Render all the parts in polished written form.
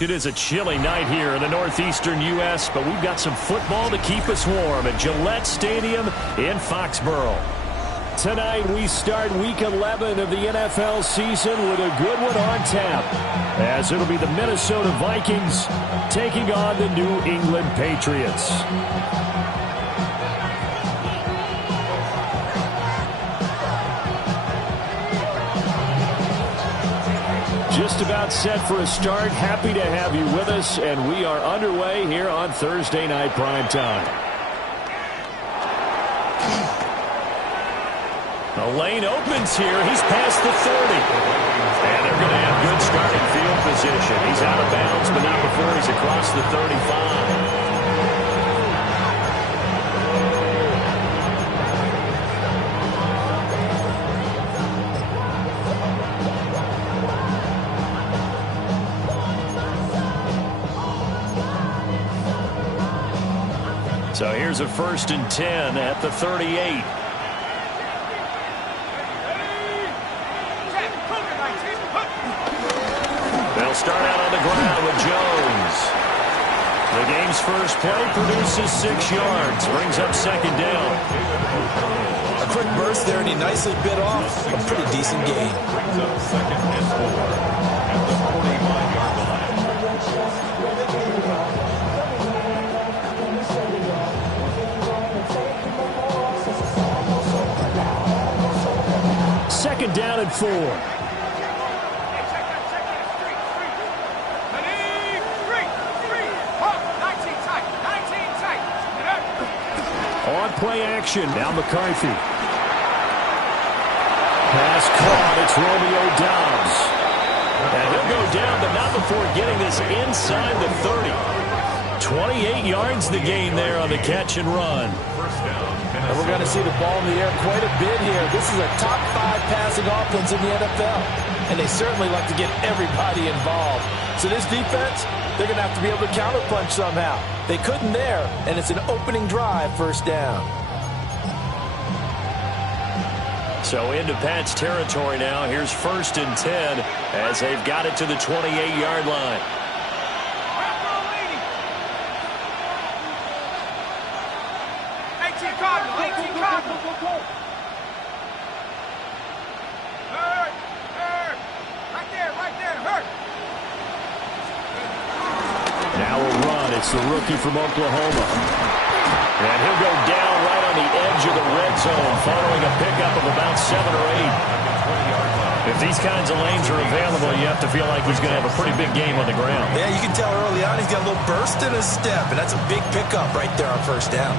It is a chilly night here in the northeastern U.S., but we've got some football to keep us warm at Gillette Stadium in Foxborough. Tonight we start Week 11 of the NFL season with a good one on tap, as it'll be the Minnesota Vikings taking on the New England Patriots. Just about set for a start. Happy to have you with us, and we are underway here on Thursday Night Primetime. The lane opens here. He's past the 30. And they're going to have good starting field position. He's out of bounds, but not before he's across the 35. So here's a 1st and 10 at the 38. They'll start out on the ground with Jones. The game's first play produces 6 yards, brings up 2nd down. A quick burst there, and he nicely bit off a pretty decent gain. Brings up 2nd and 4 at the 45-yard line. 2nd down and 4. On play action, now McCarthy. Pass caught, it's Romeo Doubs. And he'll go down, but not before getting this inside the 30. 28 yards the gain there on the catch and run. And we're going to see the ball in the air quite a bit here. This is a top 5 passing offense in the NFL. And they certainly like to get everybody involved. So this defense, they're going to have to be able to counterpunch somehow. They couldn't there, and it's an opening drive, 1st down. So into Pat's territory now. Here's 1st and 10 as they've got it to the 28-yard line. Now a run. It's the rookie from Oklahoma. And he'll go down right on the edge of the red zone following a pickup of about 7 or 8. If these kinds of lanes are available, you have to feel like he's going to have a pretty big game on the ground. Yeah, you can tell early on he's got a little burst in his step, and that's a big pickup right there on 1st down.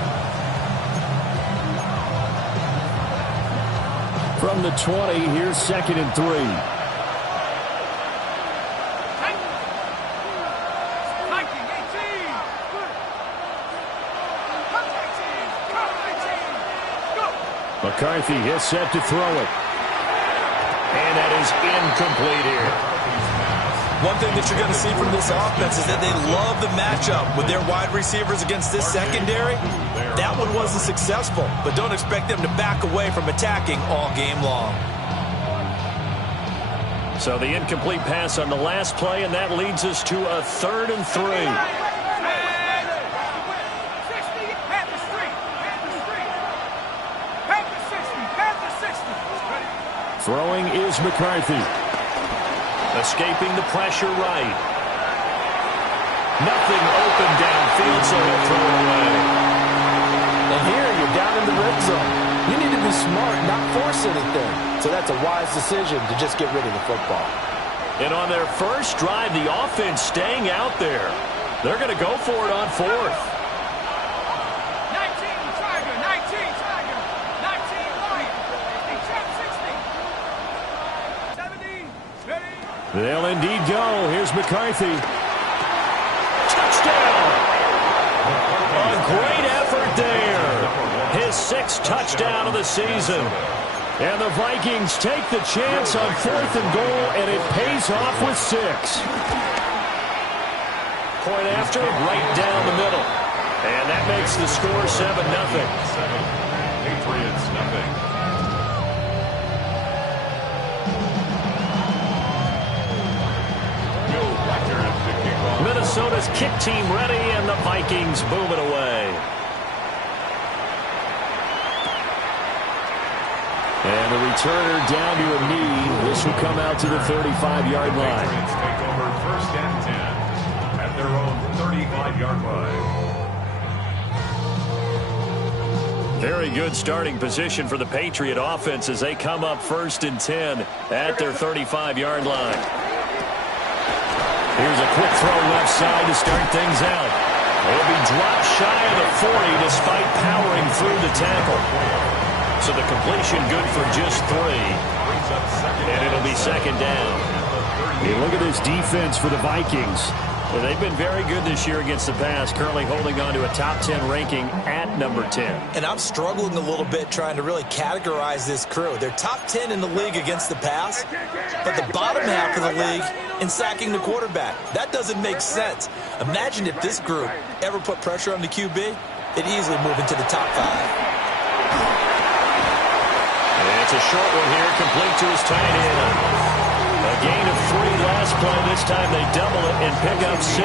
From the 20, here's 2nd and 3. McCarthy is set to throw it. And that is incomplete here. One thing that you're going to see from this offense is that they love the matchup with their wide receivers against this secondary. That one wasn't successful, but don't expect them to back away from attacking all game long. So the incomplete pass on the last play, and that leads us to a 3rd and 3. Throwing is McCarthy. Escaping the pressure right. Nothing open downfield, so he'll throw it away. And here you're down in the red zone. You need to be smart, not force anything. So that's a wise decision to just get rid of the football. And on their first drive, the offense staying out there. They're going to go for it on 4th. They'll indeed go. Here's McCarthy. Touchdown! A great effort there. His 6th touchdown of the season. And the Vikings take the chance on 4th and goal, and it pays off with 6. Point after, right down the middle. And that makes the score 7-0. Patriots, nothing. Joe Wacker is the kickoff. Minnesota's kick team ready, and the Vikings boom it away. And the returner down to a knee. This will come out to the 35-yard line. Patriots take over 1st and 10 at their own 35-yard line. Very good starting position for the Patriot offense as they come up 1st and 10 at their 35-yard line. Here's a quick throw left side to start things out. It'll be dropped shy of the 40 despite powering through the tackle. So the completion good for just 3. And it'll be 2nd down. Hey, look at this defense for the Vikings. Well, they've been very good this year against the pass, currently holding on to a top 10 ranking at number 10. And I'm struggling a little bit trying to really categorize this crew. They're top 10 in the league against the pass, but the bottom half of the league in sacking the quarterback. That doesn't make sense. Imagine if this group ever put pressure on the QB, it'd easily move into the top 5. And it's a short one here, complete to his tight end. A gain of 3 last play. This time they double it and pick up 6.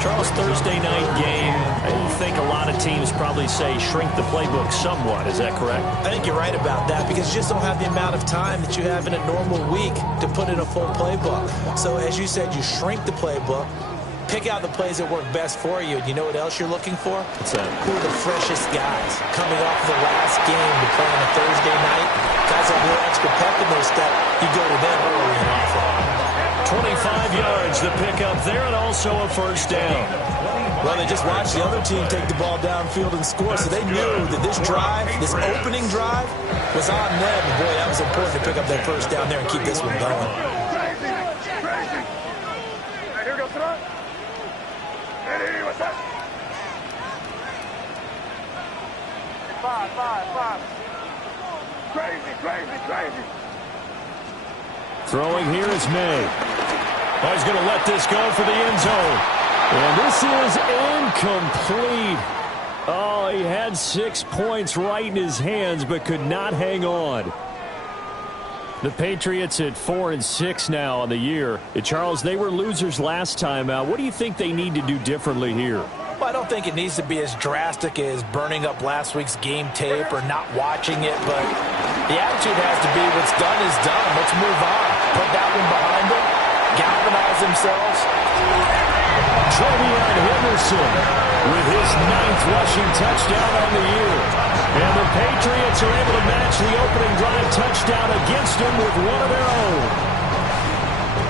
Charles, Thursday night game, I think a lot of teams probably say shrink the playbook somewhat. Is that correct? I think you're right about that because you just don't have the amount of time that you have in a normal week to put in a full playbook. So as you said, you shrink the playbook, pick out the plays that work best for you. And you know what else you're looking for? What's that? Who are the freshest guys coming off the last game to play on a Thursday night? Guys have a little extra pep in their step. You go to them early and often. 25 yards the pickup there, and also a 1st down. Well, they just watched the other team take the ball downfield and score, so they knew that this drive, this opening drive, was on them. And boy, that was important to pick up that 1st down there and keep this one going. Five. Crazy. Throwing here is May. Oh, he's going to let this go for the end zone. And this is incomplete. Oh, he had 6 points right in his hands, but could not hang on. The Patriots at 4-6 now on the year. Charles, they were losers last time out. What do you think they need to do differently here? Well, I don't think it needs to be as drastic as burning up last week's game tape or not watching it, but the attitude has to be what's done is done. Let's move on. Put that one behind them. Galvanize themselves. Travion Henderson with his 9th rushing touchdown on the year. And the Patriots are able to match the opening drive touchdown against him with one of their own.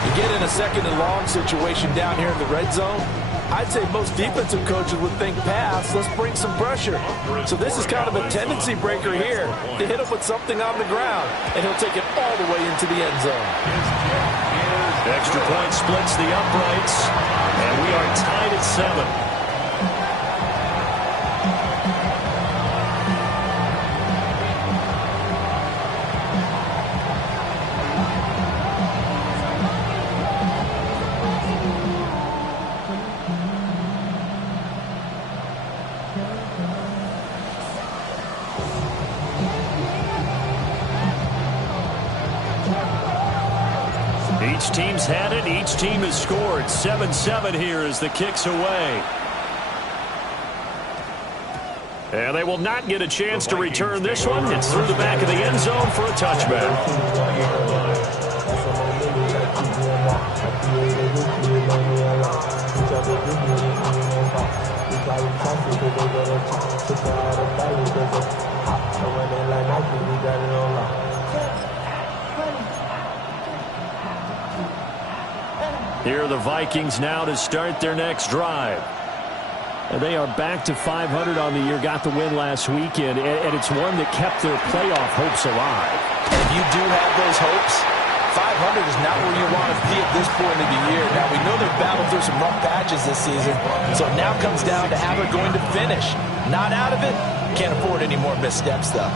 You get in a 2nd and long situation down here in the red zone, I'd say most defensive coaches would think pass, let's bring some pressure. So this is kind of a tendency breaker here to hit him with something on the ground, and he'll take it all the way into the end zone. Extra point splits the uprights, and we are tied at 7. Each team's had it. Each team has scored. 7-7 here as the kick's away. And they will not get a chance to return this one. It's through the back of the end zone for a touchback. Here are the Vikings now to start their next drive. And they are back to 500 on the year, got the win last weekend, and it's one that kept their playoff hopes alive. And you do have those hopes. 500 is not where you want to be at this point of the year. Now, we know they've battled through some rough patches this season, so it now comes down to how they're going to finish. Not out of it. Can't afford any more missteps, though.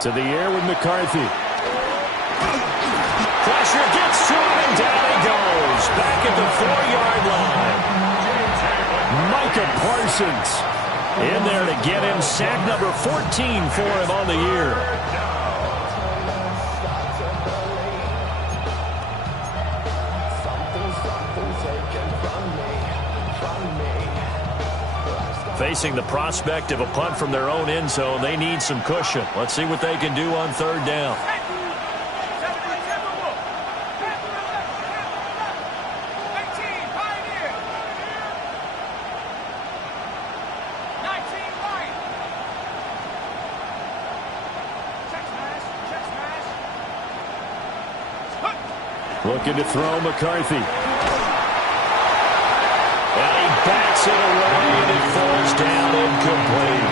To the air with McCarthy. Pressure gets to him, and down he goes. Back at the 4-yard line. Micah Parsons in there to get him. Sack number 14 for him on the year. Facing the prospect of a punt from their own end zone, they need some cushion. Let's see what they can do on third down. Looking to throw McCarthy. And he bats it away, and it falls down incomplete.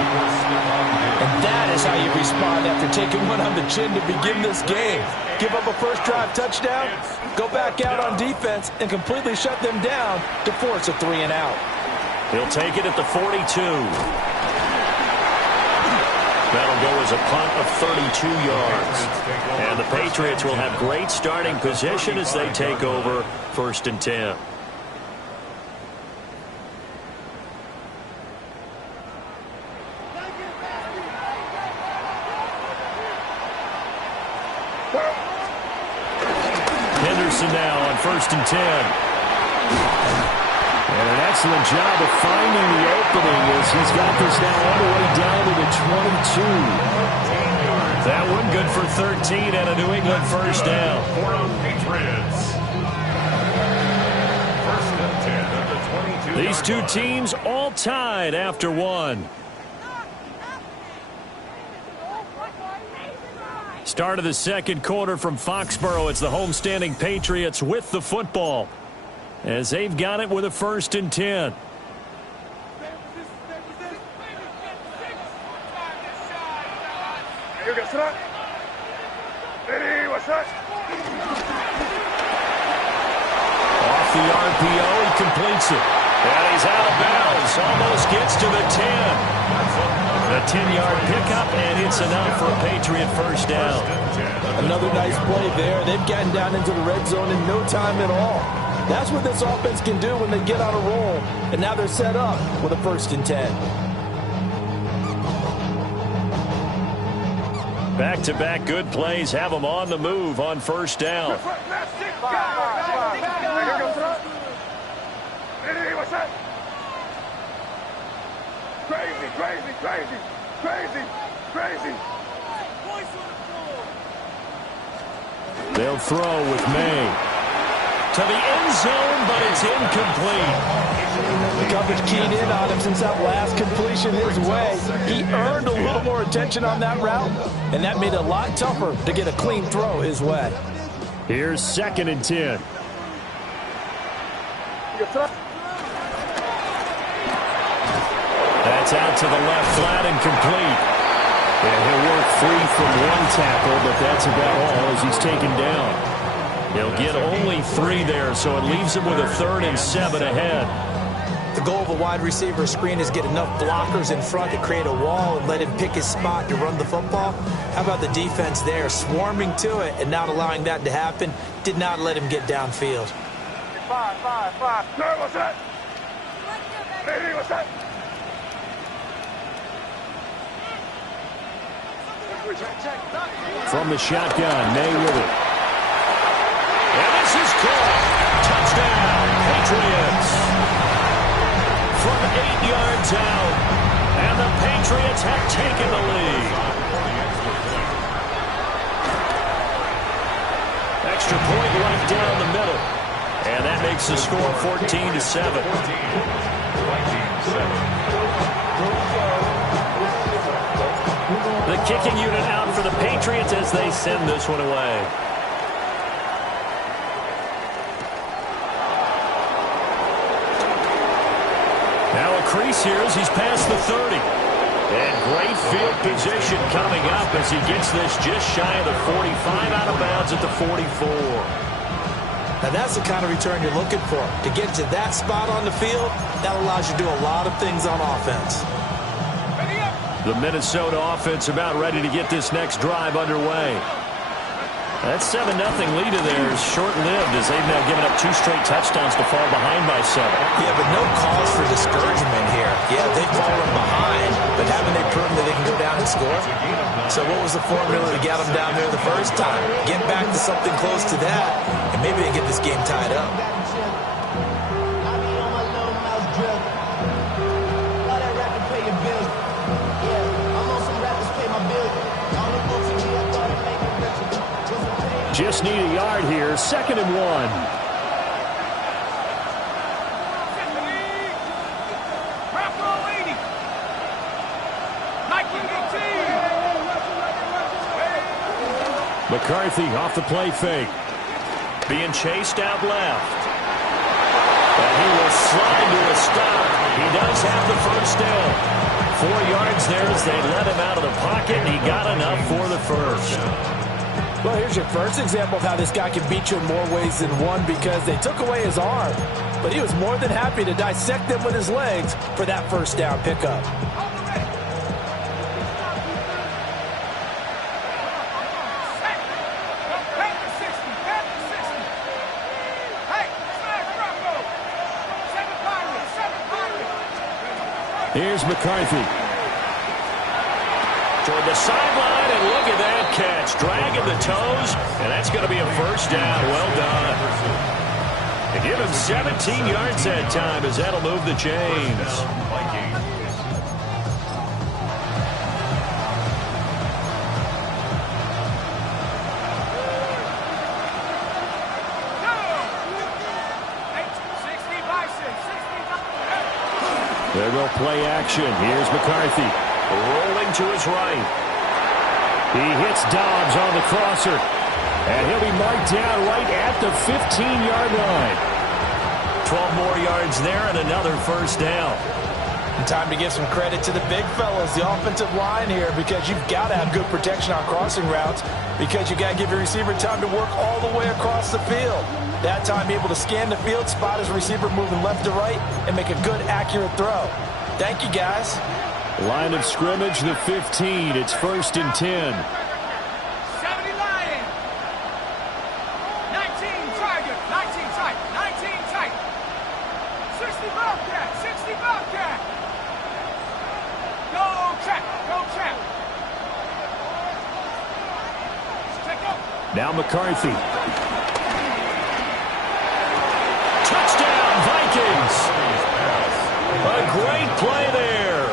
And that is how you respond after taking one on the chin to begin this game. Give up a first drive touchdown, go back out on defense, and completely shut them down to force a 3-and-out. He'll take it at the 42. That'll go as a punt of 32 yards. And the Patriots will have great starting position as they take over 1st and 10. Henderson now on 1st and 10. And an excellent job of finding the opening as he's got this now all the way down to the 22. That one good for 13 and a New England first down. For the Patriots. 1st and 10 at the 22. These two teams all tied after one. Start of the second quarter from Foxborough. It's the homestanding Patriots with the football, as they've got it with a 1st and 10. Off the RPO, he completes it. And he's out of bounds. Almost gets to the 10. A 10-yard pickup, and it's enough for a Patriot first down. Another nice play there. They've gotten down into the red zone in no time at all. That's what this offense can do when they get on a roll. And now they're set up with a 1st and 10. Back-to-back good plays have them on the move on 1st down. They'll throw with May. To the end zone, but it's incomplete. The coverage keyed in on him since that last completion his way. He earned a little more attention on that route, and that made it a lot tougher to get a clean throw his way. Here's 2nd and 10. That's out to the left, flat and complete. And he'll work free from one tackle, but that's about all as he's taken down. He'll get only 3 there, so it leaves him with a 3rd and 7 ahead. The goal of a wide receiver screen is get enough blockers in front to create a wall and let him pick his spot to run the football. How about the defense there, swarming to it and not allowing that to happen? Did not let him get downfield. 5. Sir, what's that? Baby, what's that? From the shotgun, May with it. And this is caught. Touchdown, Patriots. From 8 yards out. And the Patriots have taken the lead. Extra point right down the middle. And that makes the score 14-7. The kicking unit out for the Patriots as they send this one away. Now a crease here as he's past the 30. And great field position coming up as he gets this just shy of the 45, out of bounds at the 44. Now that's the kind of return you're looking for. To get to that spot on the field, that allows you to do a lot of things on offense. The Minnesota offense about ready to get this next drive underway. That 7-0 lead of theirs short-lived as they've now given up 2 straight touchdowns to fall behind by 7. Yeah, but no cause for discouragement here. Yeah, they've fallen behind, but haven't they proven that they can go down and score? So what was the formula to get them down there the first time? Get back to something close to that, and maybe they get this game tied up. Just need a yard here. 2nd and 1. McCarthy off the play fake. Being chased out left. And he will slide to a stop. He does have the first down. 4 yards there as they let him out of the pocket, and he got enough for the first. Well, here's your first example of how this guy can beat you in more ways than one, because they took away his arm. But he was more than happy to dissect them with his legs for that first down pickup. Here's McCarthy. Toward the sideline, and look at that catch. Dragging the toes, and that's going to be a first down. Well done. They give him 17 yards that time as that'll move the chains. There go play action. Here's McCarthy. Rolling to his right. He hits Dobbs on the crosser. And he'll be marked down right at the 15-yard line. 12 more yards there and another first down. And time to give some credit to the big fellas, the offensive line here, because you've got to have good protection on crossing routes, because you got to give your receiver time to work all the way across the field. That time able to scan the field, spot his receiver moving left to right, and make a good, accurate throw. Thank you, guys. Line of scrimmage, the 15. It's 1st and 10. 70 Lions. 19 Tiger. 19 tight. 19 tight. 60 Bobcat. 60 Bobcat. Go trap. Go trap. Check up. Now McCarthy. Touchdown, Vikings. A great play there.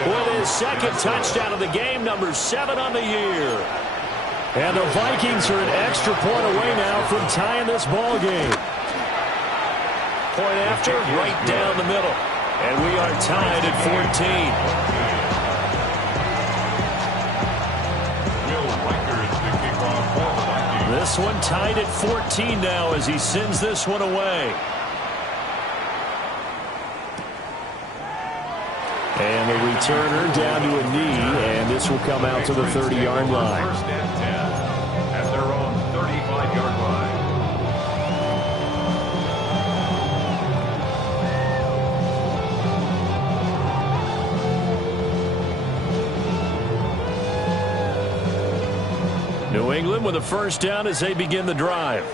With his 2nd touchdown of the game, number 7 on the year. And the Vikings are an extra point away now from tying this ball game. Point after, right down the middle. And we are tied at 14. This one tied at 14 now as he sends this one away. And the returner down to a knee, and this will come out to the 30-yard line. 1st and 10 at their own 35-yard line. New England with a first down as they begin the drive.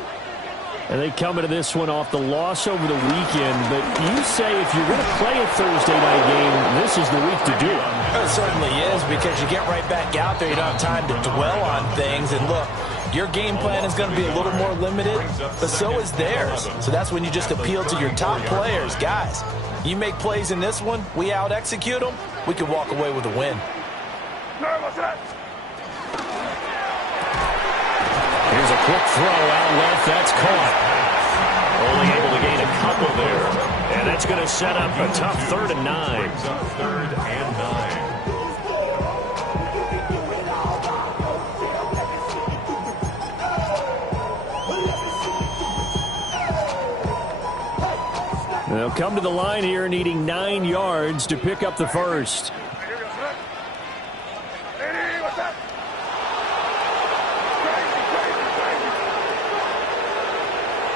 And they come into this one off the loss over the weekend. But you say if you're going to play a Thursday night game, this is the week to do it. It certainly is, because you get right back out there. You don't have time to dwell on things. And look, your game plan is going to be a little more limited, but so is theirs. So that's when you just appeal to your top players. Guys, you make plays in this one, we out-execute them, we can walk away with a win. Here's a quick throw out left. That's caught. Only able to gain a couple there. And that's going to set up a tough 3rd and 9. Brings up 3rd and 9. They'll come to the line here needing 9 yards to pick up the first.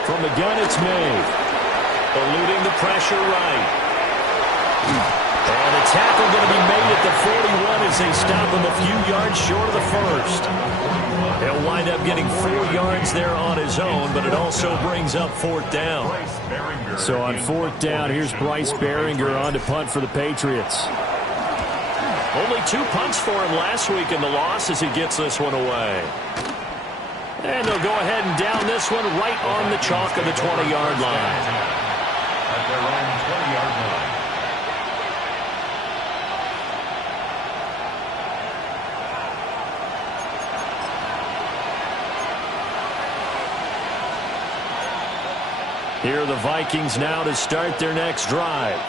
From the gun, it's May. Eluding the pressure right. And the tackle going to be made at the 41 as they stop him a few yards short of the first. He'll wind up getting 4 yards there on his own, but it also brings up 4th down. So on 4th down, here's Bryce Baringer on to punt for the Patriots. Only 2 punts for him last week in the loss as he gets this one away. And they'll go ahead and down this one right on the chalk of the 20-yard line. At their own 20-yard line. Here are the Vikings now to start their next drive.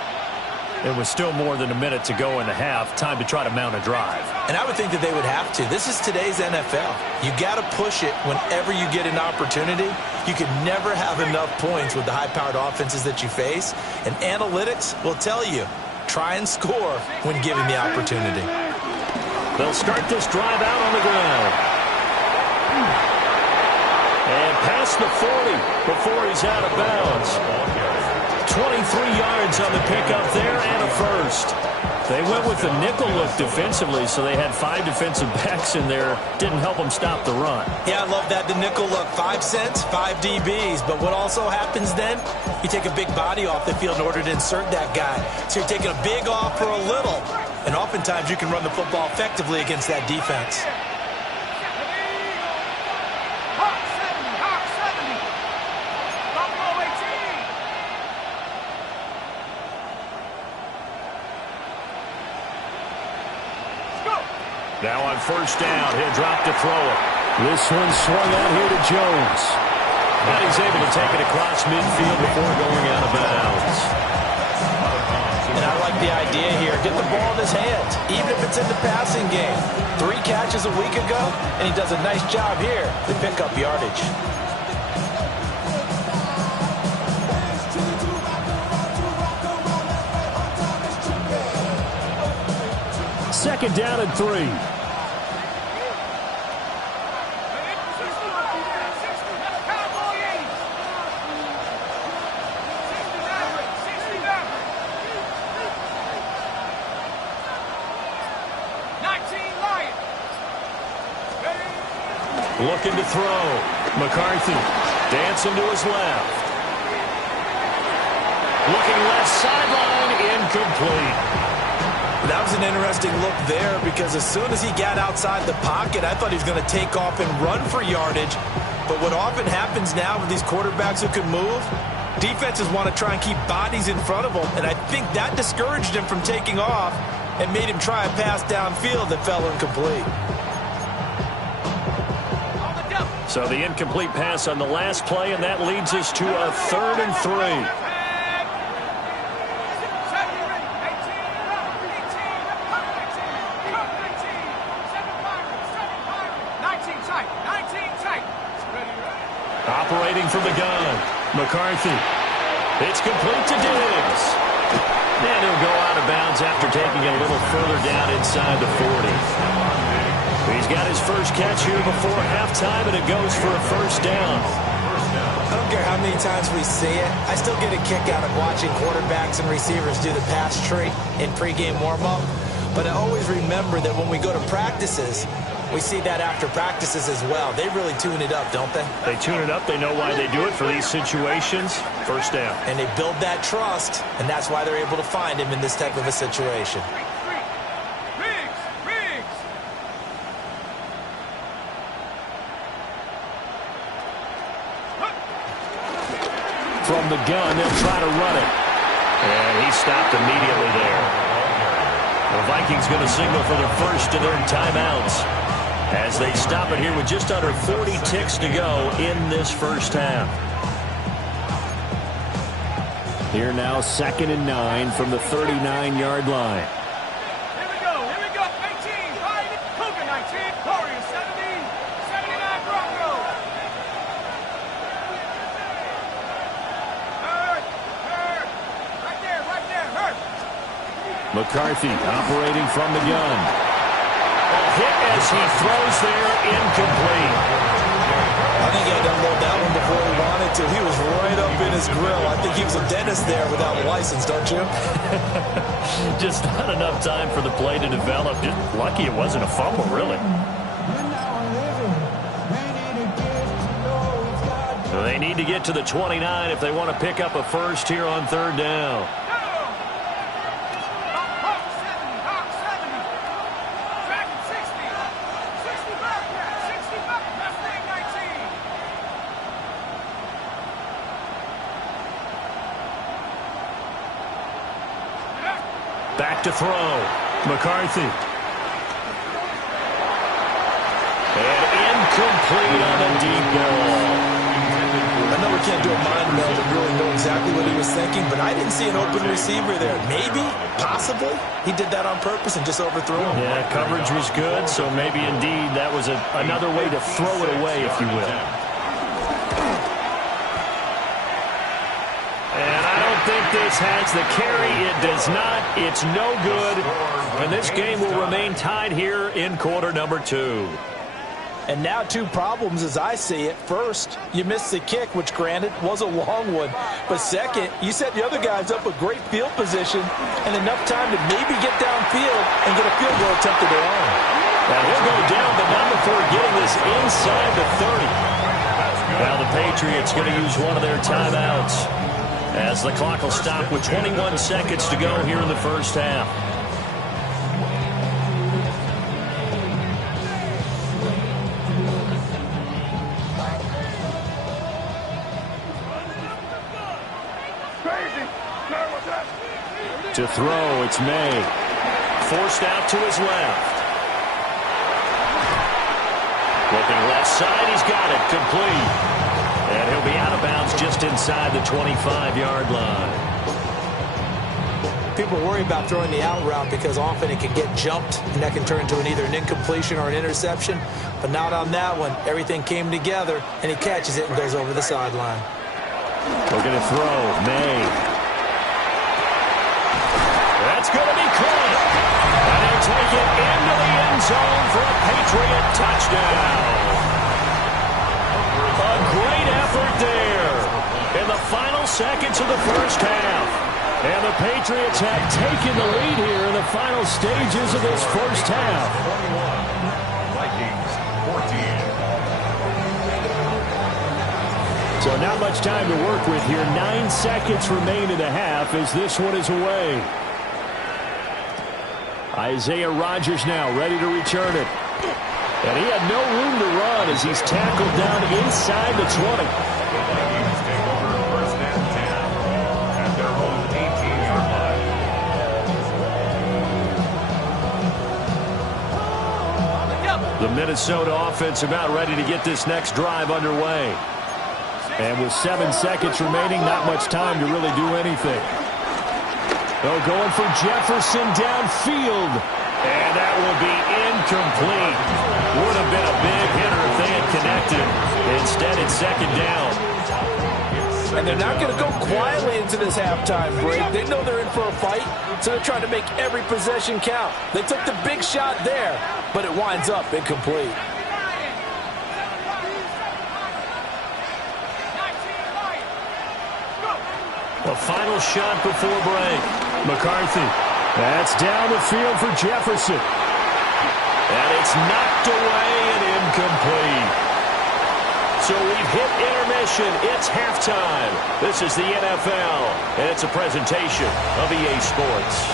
It was still more than a minute to go in the half. Time to try to mount a drive. And I would think that they would have to. This is today's NFL. You got to push it whenever you get an opportunity. You can never have enough points with the high-powered offenses that you face. And analytics will tell you, try and score when given the opportunity. They'll start this drive out on the ground. And past the 40 before he's out of bounds. 23 yards on the pickup there and a first. They went with the nickel look defensively, so they had 5 defensive backs in there. Didn't help them stop the run. Yeah, I love that, the nickel look. 5 cents, 5 DBs. But what also happens then, you take a big body off the field in order to insert that guy. So you're taking a big off for a little. And oftentimes you can run the football effectively against that defense. Now on first down, he'll drop to throw it. This one swung out here to Jones. And he's able to take it across midfield before going out of bounds. And I like the idea here. Get the ball in his hands, even if it's in the passing game. 3 catches a week ago, and he does a nice job here to pick up yardage. Second down and 3. Looking to throw. McCarthy dancing to his left. Looking left sideline, incomplete. That was an interesting look there because as soon as he got outside the pocket, I thought he was going to take off and run for yardage. But what often happens now with these quarterbacks who can move, defenses want to try and keep bodies in front of them. And I think that discouraged him from taking off and made him try a pass downfield that fell incomplete. So the incomplete pass on the last play, and that leads us to a 3rd and 3. Operating from the gun, McCarthy. It's complete to Diggs. And he'll go out of bounds after taking it a little further down inside the 40. He's got his first catch here before halftime, and it goes for a first down. I don't care how many times we see it. I still get a kick out of watching quarterbacks and receivers do the pass tree in pregame warm-up. But I always remember that when we go to practices, we see that after practices as well. They really tune it up, don't they? They tune it up. They know why they do it for these situations. First down. And they build that trust, and that's why they're able to find him in this type of a situation. From the gun, they'll try to run it. And he stopped immediately there. The Vikings going to signal for their first of their timeouts as they stop it here with just under 40 ticks to go in this first half. Here now, 2nd and 9 from the 39-yard line. Here we go. 18, 5, Cougar 19, Warriors 70, 79 Broncos. Right there, Hurt. McCarthy operating from the gun. A hit as he throws there, incomplete. I think he had to unload that one before he wanted too. He was right up in his grill. I think he was a dentist there without a license, don't you? Just not enough time for the play to develop. Just lucky it wasn't a fumble, really. So they need to get to the 29 if they want to pick up a first here on third down. Back to throw. McCarthy. And incomplete on a deep ball. I know we can't do a mind meld and really know exactly what he was thinking, but I didn't see an open receiver there. Maybe, possibly, he did that on purpose and just overthrew him. Yeah, coverage was good, so maybe indeed that was another way to throw it away, if you will. This has the carry. It does not. It's no good. And this game will remain tied here in quarter number 2. And now 2 problems as I see it. First, you missed the kick, which granted was a long one. But second, you set the other guys up with great field position and enough time to maybe get downfield and get a field goal attempt of their own. Now he'll go down, but not before getting this inside the 30. Now the Patriots going to use one of their timeouts, as the clock will stop with 21 seconds to go here in the first half. To throw, it's May. Forced out to his left. Looking left side, he's got it. Complete. And he'll be out of bounds just inside the 25-yard line. People worry about throwing the out route because often it can get jumped, and that can turn into either an incompletion or an interception. But not on that one. Everything came together, and he catches it and goes over the sideline. We're going to throw. May. That's going to be caught. And he'll take it into the end zone for a Patriot touchdown. A great effort there in the final seconds of the first half. And the Patriots have taken the lead here in the final stages of this first half. 21, Vikings 14. So not much time to work with here. 9 seconds remain in the half as this one is away. Isaiah Rodgers now ready to return it. And he had no room to run as he's tackled down inside the 20. Vikings take over first and 10 at their own 18-yard line. The Minnesota offense about ready to get this next drive underway. And with 7 seconds remaining, not much time to really do anything. They're going for Jefferson downfield. And that will be incomplete. Would have been a big hitter if they had connected. Instead, it's second down. And they're not going to go quietly into this halftime break. They know they're in for a fight, so they're trying to make every possession count. They took the big shot there, but it winds up incomplete. A final shot before break. McCarthy. That's down the field for Jefferson. And it's knocked away and incomplete. So we've hit intermission. It's halftime. This is the NFL, and it's a presentation of EA Sports.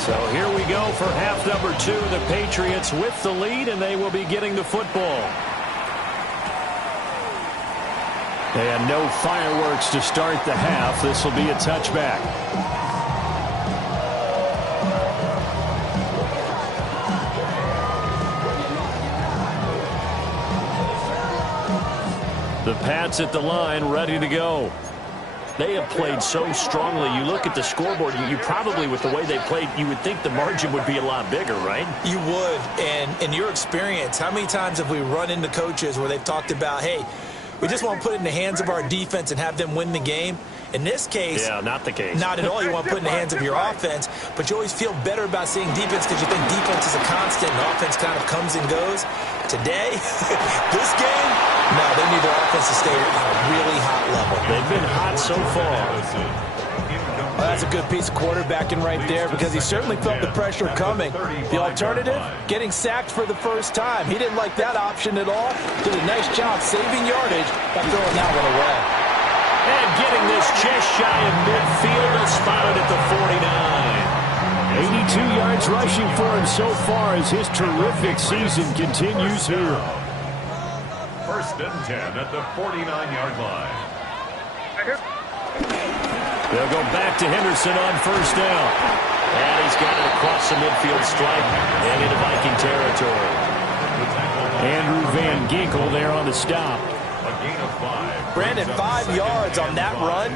So here we go for half number 2. The Patriots with the lead, and they will be getting the football. And no fireworks to start the half. This will be a touchback. The Pats at the line, ready to go. They have played so strongly. You look at the scoreboard, you probably, with the way they played, you would think the margin would be a lot bigger, right? You would. And in your experience, how many times have we run into coaches where they've talked about, hey, we just want to put it in the hands of our defense and have them win the game? In this case, yeah, not the case. Not at all. You want to put in the hands of your offense, but you always feel better about seeing defense because you think defense is a constant and offense kind of comes and goes. Today, this game, no, they need their offense to stay on a really hot level. They've been hot so far. Well, that's a good piece of quarterbacking right there because he certainly felt the pressure coming. The alternative, getting sacked for the first time. He didn't like that option at all. Did a nice job saving yardage by throwing that one away. And getting this just shy of midfield, is spotted at the 49. 82 yards rushing for him so far as his terrific season continues here. First and 10 at the 49-yard line. They'll go back to Henderson on first down. And he's got it across the midfield stripe and into Viking territory. Andrew Van Ginkel there on the stop. A gain of 5. Brandon, 5 yards on that run.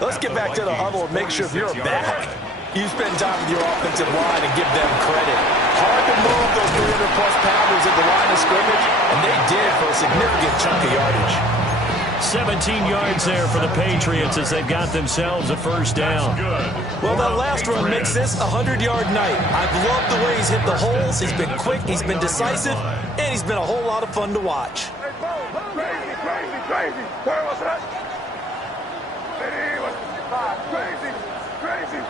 Let's get back to the huddle and make sure if you're a back, you spend time with your offensive line and give them credit. Hard to move those 300-plus pounders at the line of scrimmage, and they did for a significant chunk of yardage. 17 yards there for the Patriots as they've got themselves a first down. Well, that last run makes this a 100-yard night. I've loved the way he's hit the holes. He's been quick, he's been decisive, and he's been a whole lot of fun to watch. Crazy, crazy, crazy. What's that? Crazy, crazy.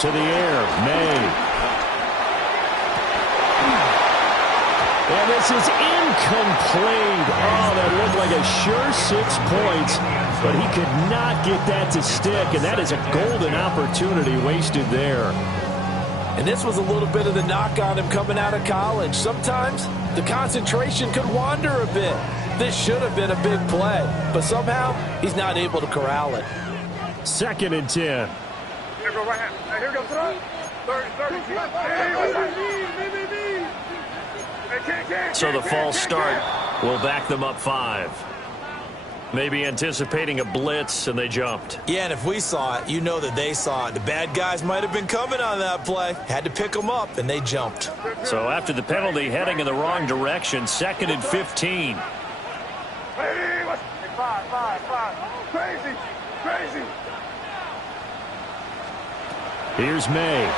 To the air, May. And this is incomplete. Oh, that looked like a sure 6 points, but he could not get that to stick, and that is a golden opportunity wasted there. And this was a little bit of the knock on him coming out of college. Sometimes the concentration could wander a bit. This should have been a big play, but somehow he's not able to corral it. 2nd and 10. Here go right hand. Here goes 30. So the false start will back them up 5. Maybe anticipating a blitz, and they jumped. Yeah, and if we saw it, you know that they saw it. The bad guys might have been coming on that play. Had to pick them up, and they jumped. So after the penalty, heading in the wrong direction, 2nd and 15. Five. Crazy, crazy. Here's May.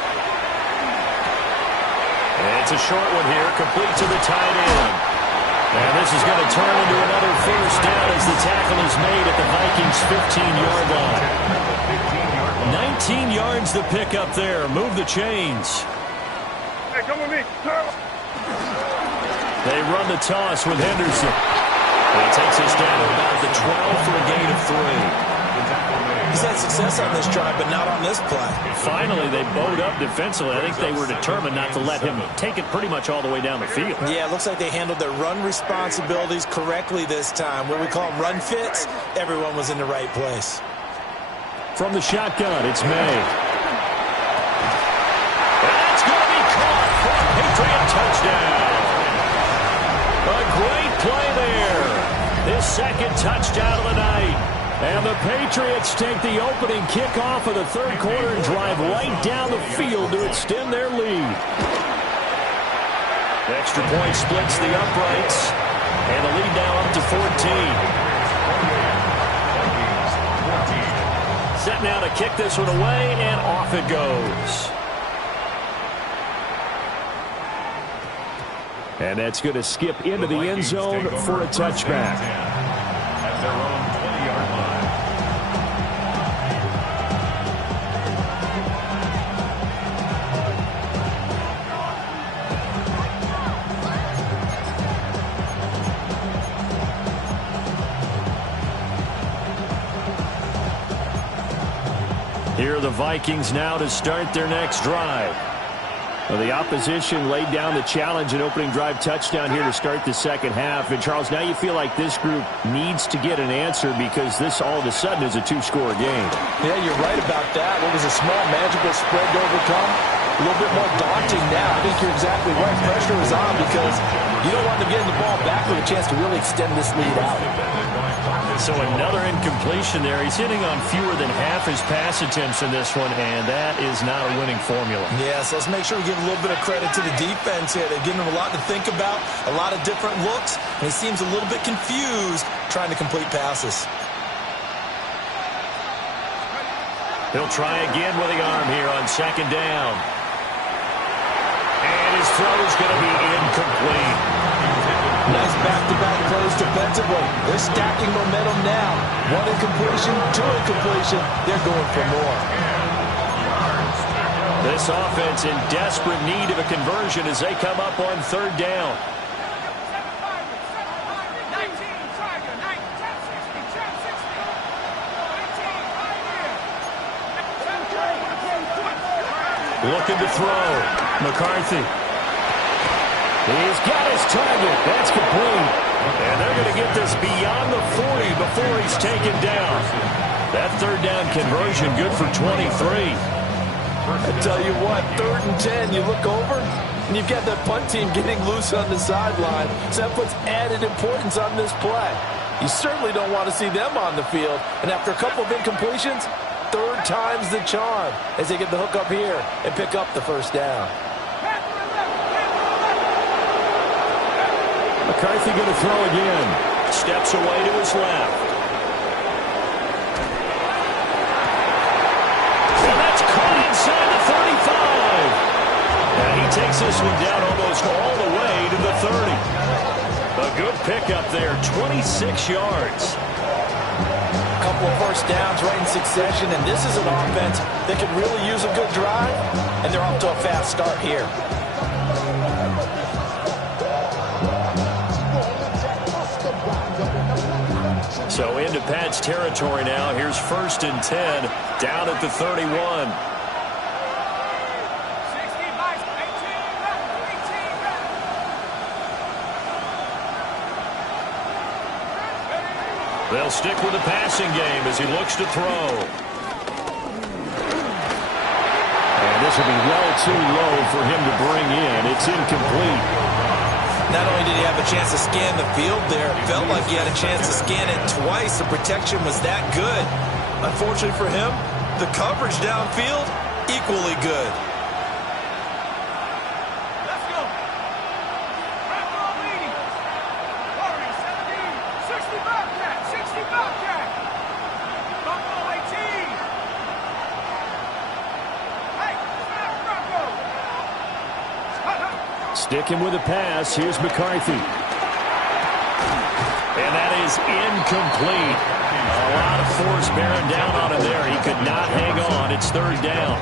And it's a short one here, complete to the tight end. And this is going to turn into another first down as the tackle is made at the Vikings' 15-yard line. 19 yards the pick up there. Move the chains. Hey, come with me. They run the toss with Henderson. And he takes us down to about the 12 for a gain of 3. He's had success on this drive, but not on this play. Finally, they bowed up defensively. I think they were determined not to let him take it pretty much all the way down the field. Yeah, it looks like they handled their run responsibilities correctly this time. What we call them run fits, everyone was in the right place. From the shotgun, it's May. That's going to be caught for a Patriot touchdown. A great play there. His 2nd touchdown of the night. And the Patriots take the opening kickoff of the 3rd quarter and drive right down the field to extend their lead. Extra point splits the uprights, and the lead now up to 14. Set now to kick this one away, and off it goes. And that's going to skip into the end zone for a touchback. At their own 20-yard line. Here are the Vikings now to start their next drive. Well, the opposition laid down the challenge and opening drive touchdown here to start the 2nd half. And, Charles, now you feel like this group needs to get an answer because this all of a sudden is a 2-score game. Yeah, you're right about that. What was a small, manageable spread to overcome? A little bit more daunting now. I think you're exactly right. Pressure is on because you don't want them getting the ball back with a chance to really extend this lead out. So another incompletion there. He's hitting on fewer than half his pass attempts in this one, and that is not a winning formula. Yeah, so let's make sure we give a little bit of credit to the defense here. They've given him a lot to think about, a lot of different looks, and he seems a little bit confused trying to complete passes. He'll try again with the arm here on second down. And his throw is going to be incomplete. Nice back-to-back plays defensively. They're stacking momentum now. One incompletion, two incompletion. They're going for more. This offense in desperate need of a conversion as they come up on third down. Looking to throw. McCarthy. He's got his target. That's complete. And they're going to get this beyond the 40 before he's taken down. That third down conversion good for 23. I tell you what, 3rd and 10, you look over, and you've got that punt team getting loose on the sideline. So that puts added importance on this play. You certainly don't want to see them on the field. And after a couple of incompletions, 3rd time's the charm as they get the hook up here and pick up the first down. McCarthy going to throw again. Steps away to his left. And that's caught inside the 35. And he takes this one down almost all the way to the 30. A good pickup there, 26 yards. Couple of first downs right in succession, and this is an offense that could really use a good drive, and they're off to a fast start here. So into Pat's territory now. Here's 1st and 10 down at the 31. They'll stick with the passing game as he looks to throw. And this will be well too low for him to bring in. It's incomplete. Not only did he have a chance to scan the field there, it felt like he had a chance to scan it twice. The protection was that good. Unfortunately for him, the coverage downfield, equally good. Let's go. Rambo leading. 40, 70, 60 Bobcat, 60 Bobcat. Bronco 18. Hey, snap Bronco. Sticking with the pass. Here's McCarthy. And that is incomplete. A lot of force bearing down on him there. He could not hang on. It's 3rd down.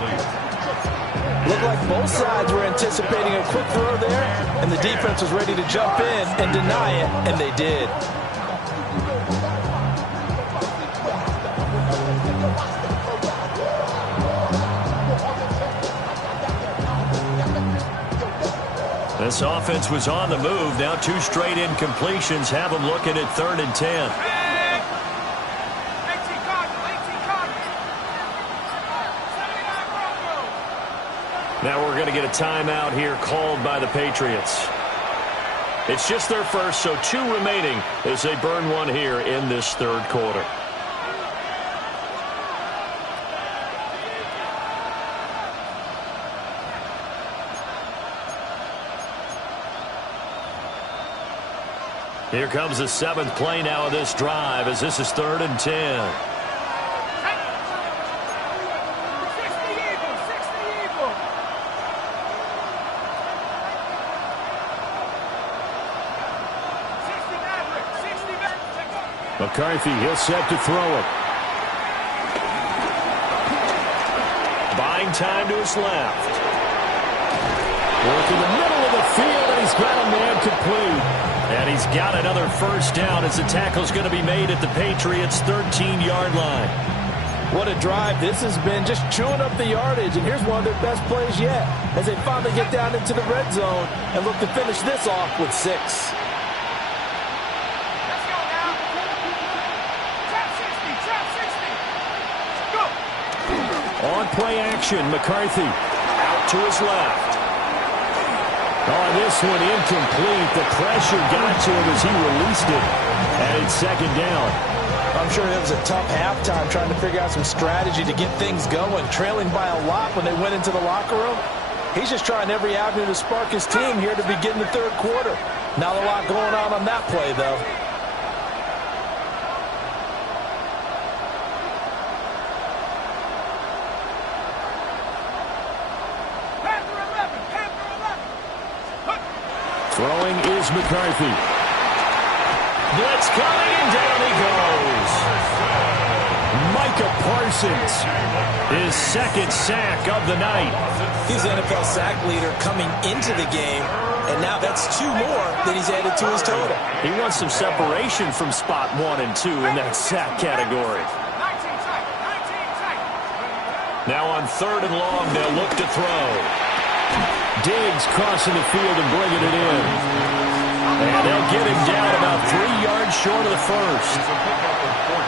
Looked like both sides were anticipating a quick throw there, and the defense was ready to jump in and deny it, and they did. This offense was on the move. Now 2 straight incompletions have them looking at 3rd and 10. 18 Cardinal, 18 Cardinal. 79 Bronco. Now we're going to get a timeout here called by the Patriots. It's just their first, so 2 remaining as they burn one here in this 3rd quarter. Here comes the 7th play now of this drive as this is 3rd and 10. 60 Eagle, 60 Eagle. 60 Maverick, 60 Maverick. McCarthy, he'll set to throw it. Buying time to his left. Working the middle of the field, and he's got a man complete. And he's got another first down as the tackle's going to be made at the Patriots' 13-yard line. What a drive this has been, just chewing up the yardage. And here's one of their best plays yet as they finally get down into the red zone and look to finish this off with 6. Let's go now. Trap 60, trap 60. Go. On play action, McCarthy out to his left. Oh, this one incomplete. The pressure got to him as he released it. And it's 2nd down. I'm sure it was a tough halftime trying to figure out some strategy to get things going. Trailing by a lot when they went into the locker room. He's just trying every avenue to spark his team here to begin the 3rd quarter. Not a lot going on that play, though. Throwing is McCarthy. Blitz coming, and down he goes. Micah Parsons, his second sack of the night. He's the NFL sack leader coming into the game, and now that's 2 more that he's added to his total. He wants some separation from spot 1 and 2 in that sack category. 19 tight. 19 tight. Now on 3rd and long, they'll look to throw. Diggs crossing the field and bringing it in. And they'll get him down about 3 yards short of the first. It's a pickup of 14,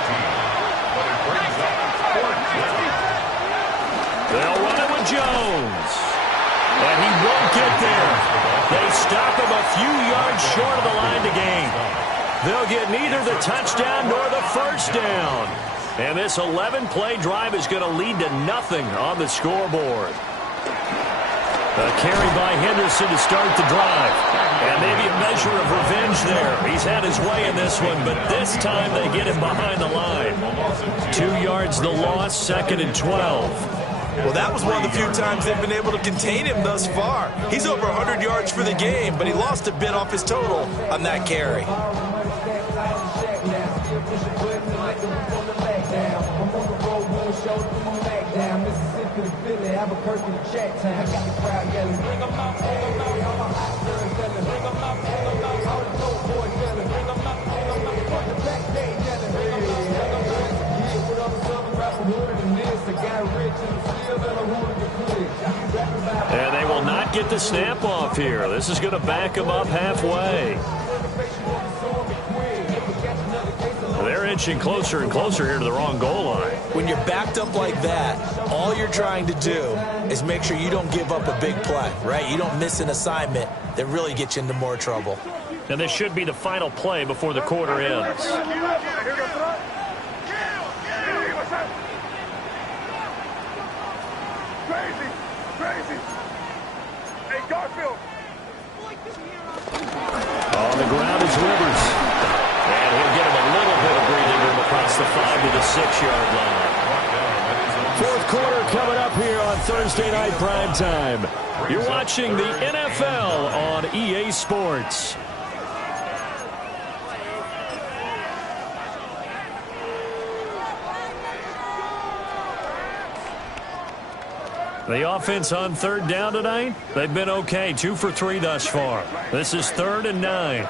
but it brings up 4th down. They'll run it with Jones. And he won't get there. They stop him a few yards short of the line to gain. They'll get neither the touchdown nor the first down. And this 11-play drive is going to lead to nothing on the scoreboard. A carry by Henderson to start the drive. And maybe a measure of revenge there. He's had his way in this one, but this time they get him behind the line. 2 yards the loss, 2nd and 12. Well, that was one of the few times they've been able to contain him thus far. He's over 100 yards for the game, but he lost a bit off his total on that carry. And they will not get the snap off here. This is going to back them up halfway. They're inching closer and closer here to the wrong goal line. When you're backed up like that, all you're trying to do is make sure you don't give up a big play, right? You don't miss an assignment that really gets you into more trouble. And this should be the final play before the quarter ends. Crazy. Hey, Garfield. On the ground is Rivers. And he'll get him a little bit of breathing room across the 5 to the 6-yard line. 4th quarter coming up here on Thursday Night Primetime. You're watching the NFL on EA Sports. The offense on 3rd down tonight, they've been okay. 2 for 3 thus far. This is 3rd and 9.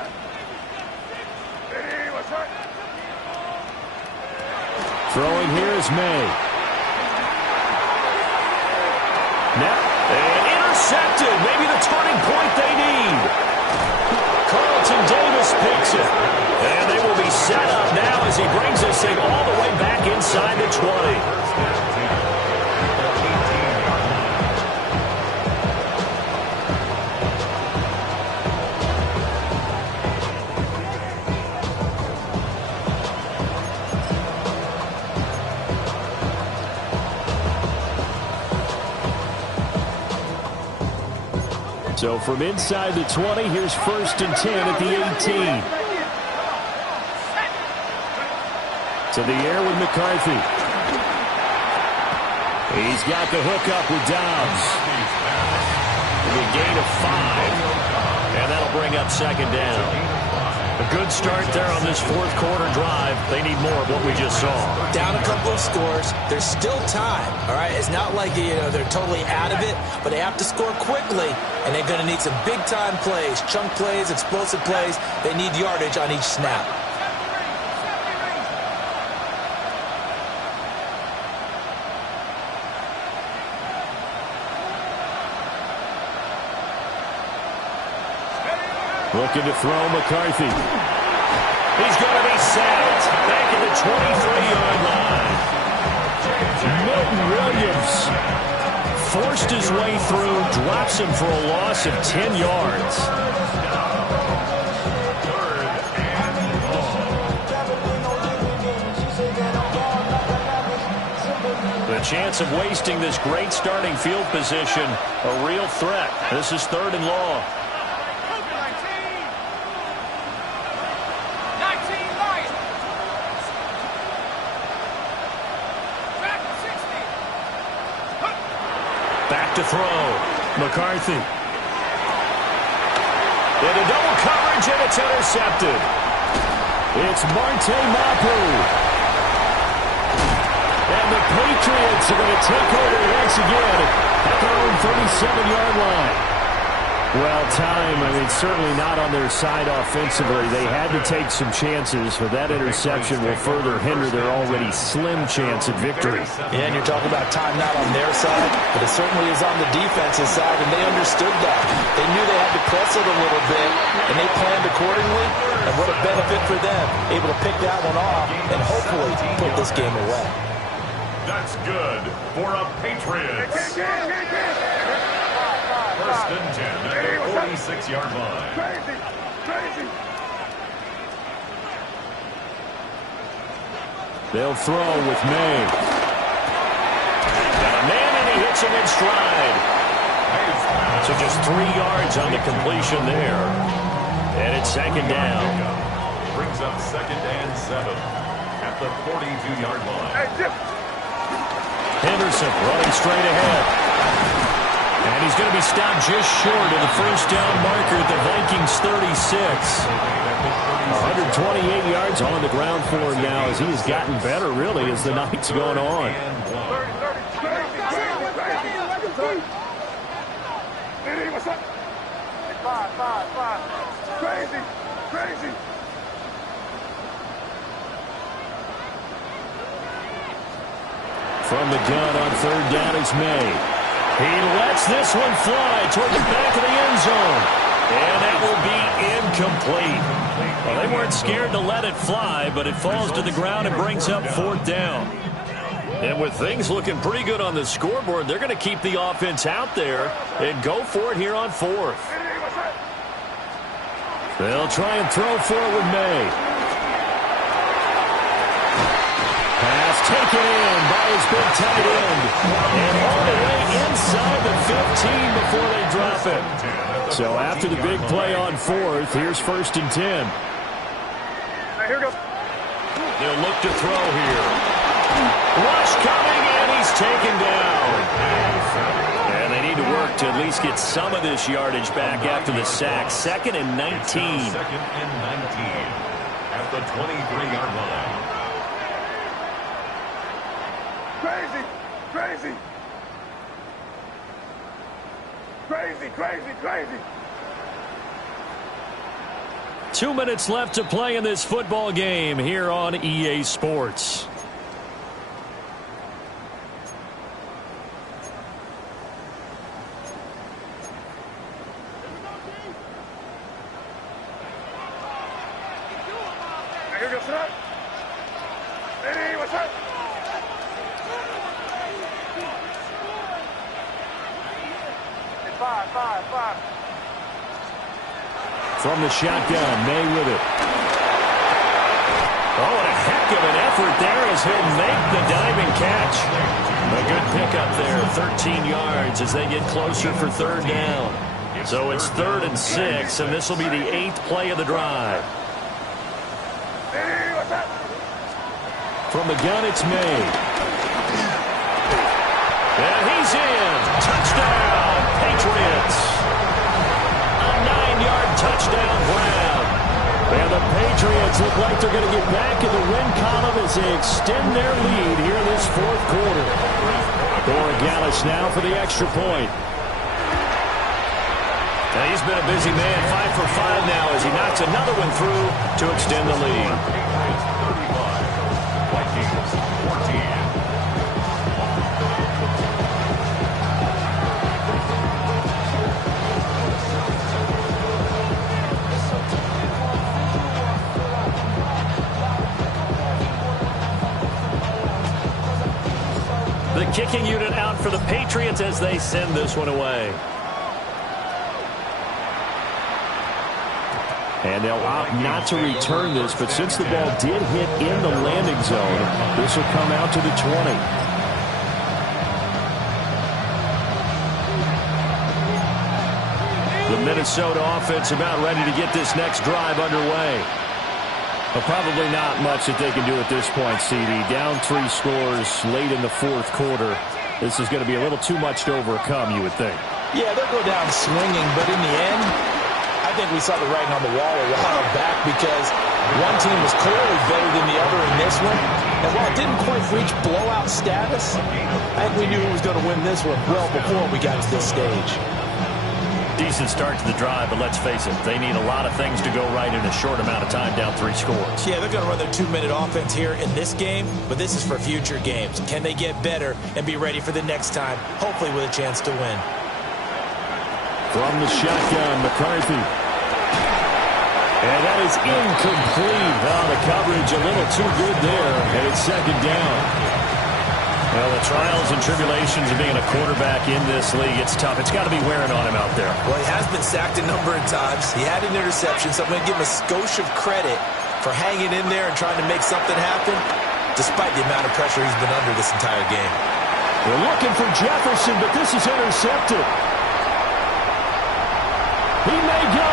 Throwing here is May. Now, and intercepted. Maybe the turning point they need. Carlton Davis picks it. And they will be set up now as he brings this thing all the way back inside the 20. So from inside the 20, here's 1st and 10 at the 18. To the air with McCarthy. He's got the hookup with Dobbs. A gain of 5. And that'll bring up 2nd down. A good start there on this 4th quarter drive. They need more of what we just saw. Down a couple of scores. There's still time, all right? It's not like, they're totally out of it, but they have to score quickly, and they're going to need some big-time plays, chunk plays, explosive plays. They need yardage on each snap. Looking to throw McCarthy. He's going to be sacked back at the 23-yard line. Milton Williams forced his way through, drops him for a loss of 10 yards. The chance of wasting this great starting field position, a real threat. This is 3rd and long. Back to throw. McCarthy. Into double coverage, and it's intercepted. It's Marte Mapu. And the Patriots are going to take over once again at their own 37-yard line. Well, certainly not on their side offensively. They had to take some chances, but that interception will further hinder their already slim chance at victory. Yeah, and you're talking about time not on their side, but it certainly is on the defensive side, and they understood that. They knew they had to press it a little bit, and they planned accordingly, and what a benefit for them, able to pick that one off and hopefully put this game away. That's good for a Patriots. First and 10 at the 46-yard line. Crazy. They'll throw with May. Got a man, and he hits him in stride. So just 3 yards on the completion there. And it's second down. Brings up 2nd and 7 at the 42-yard line. Henderson running straight ahead. And he's going to be stopped just short of the first down marker at the Vikings 36. 128 yards on the ground for him now as he has gotten better, really, as the night's gone on. Crazy. From the gun on third down is May. He lets this one fly toward the back of the end zone. And that will be incomplete. Well, they weren't scared to let it fly, but it falls to the ground and brings up 4th down. And with things looking pretty good on the scoreboard, they're going to keep the offense out there and go for it here on 4th. They'll try and throw for it with May. Pass taken in by his big tight end. And all the way inside the 15 before they drop it. So after the big play on 4th, here's 1st and 10. Here we go. They'll look to throw here. Rush coming, and he's taken down. And they need to work to at least get some of this yardage back after the sack. 2nd and 19. 2nd and 19 at the 23-yard line. Crazy. 2 minutes left to play in this football game here on EA Sports. Here goes it. Hey, what's up? Five. From the shotgun, May with it. Oh, and a heck of an effort there as he'll make the diving catch. A good pickup there, 13 yards as they get closer for 3rd down. So it's 3rd and 6, and this will be the 8th play of the drive. Hey, what's up? From the gun, it's May. And he's in. Touchdown, Patriots. A 9-yard touchdown grab. And the Patriots look like they're going to get back in the win column as they extend their lead here in this 4th quarter. Corey Gallis now for the extra point. Now he's been a busy man, 5 for 5 now as he knocks another one through to extend the lead. Vikings 14. The kicking unit out for the Patriots as they send this one away. And they'll opt not to return this, but since the ball did hit in the landing zone, this will come out to the 20. The Minnesota offense about ready to get this next drive underway. But probably not much that they can do at this point, CD. Down 3 scores late in the 4th quarter. This is going to be a little too much to overcome, you would think. Yeah, they'll go down swinging, but in the end, I think we saw the writing on the wall a while back because one team was clearly better than the other in this one. And while it didn't quite reach blowout status, I think we knew who was going to win this one well before we got to this stage. Decent start to the drive, but let's face it, they need a lot of things to go right in a short amount of time, down 3 scores. Yeah, they're going to run their 2-minute offense here in this game, but this is for future games. Can they get better and be ready for the next time, hopefully with a chance to win? From the shotgun, McCarthy. And that is incomplete. Oh, the coverage a little too good there, and it's 2nd down. Well, the trials and tribulations of being a quarterback in this league, it's tough. It's got to be wearing on him out there. Well, he has been sacked a number of times. He had an interception, so I'm going to give him a skosh of credit for hanging in there and trying to make something happen, despite the amount of pressure he's been under this entire game. We're looking for Jefferson, but this is intercepted. He may go.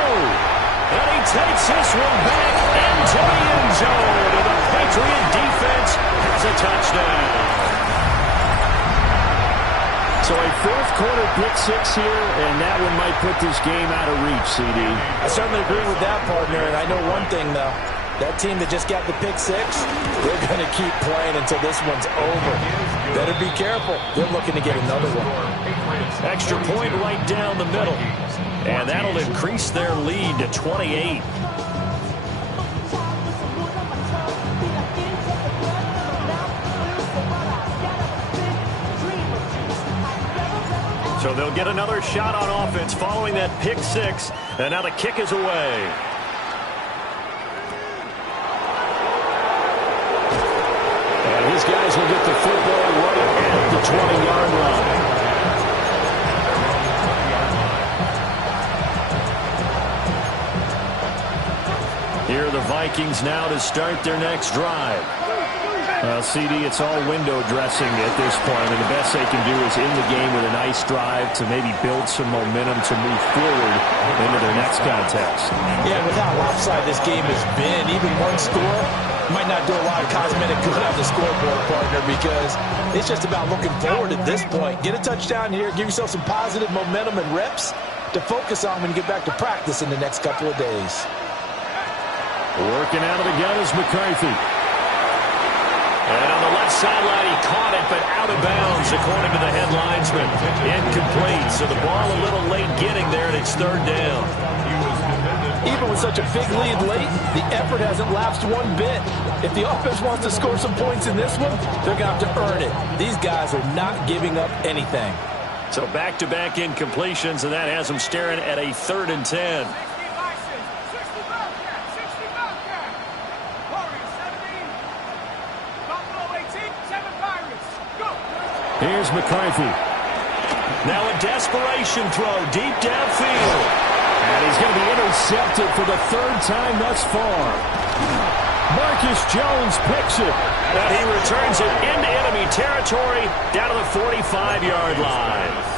And he takes this one back into the end zone. And the Patriot defense has a touchdown. So a 4th-quarter pick-6 here, and that one might put this game out of reach, CD. I certainly agree with that, partner, and I know one thing, though. That team that just got the pick-6, they're going to keep playing until this one's over. Better be careful. They're looking to get another one. Extra point right down the middle. And that'll increase their lead to 28. So they'll get another shot on offense following that pick-6. And now the kick is away. And these guys will get the football right at the 20-yard line. Here are the Vikings now to start their next drive. CD, it's all window dressing at this point, and the best they can do is in the game with a nice drive to maybe build some momentum to move forward into their next contest. Yeah, with how lopsided this game has been, even one score might not do a lot of cosmetic good on the scoreboard, partner, because it's just about looking forward at this point. Get a touchdown here, give yourself some positive momentum and reps to focus on when you get back to practice in the next couple of days. Working out of the gun is McCarthy. And on the left sideline, he caught it, but out of bounds, according to the head linesman. Incomplete, so the ball a little late getting there, and it's 3rd down. Even with such a big lead late, the effort hasn't lapsed one bit. If the offense wants to score some points in this one, they're going to have to earn it. These guys are not giving up anything. So back-to-back incompletions, and that has them staring at a 3rd and 10. Here's McCarthy. Now a desperation throw deep downfield. And he's going to be intercepted for the 3rd time thus far. Marcus Jones picks it. And he returns it into enemy territory down to the 45-yard line.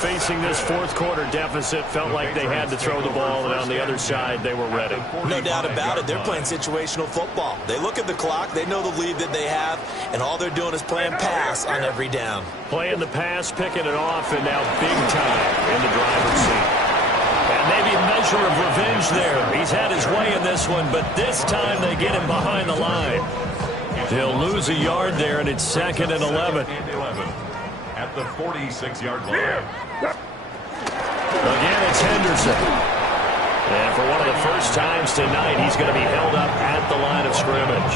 Facing this 4th-quarter deficit, felt like they had to throw the ball, and on the other side, they were ready. No doubt about it. They're playing situational football. They look at the clock, they know the lead that they have, and all they're doing is playing pass on every down. Playing the pass, picking it off, and now big time in the driver's seat. And maybe a measure of revenge there. He's had his way in this one, but this time they get him behind the line. He'll lose a yard there, and it's 2nd and 11. At the 46-yard line. Again, it's Henderson. And for one of the first times tonight, he's going to be held up at the line of scrimmage.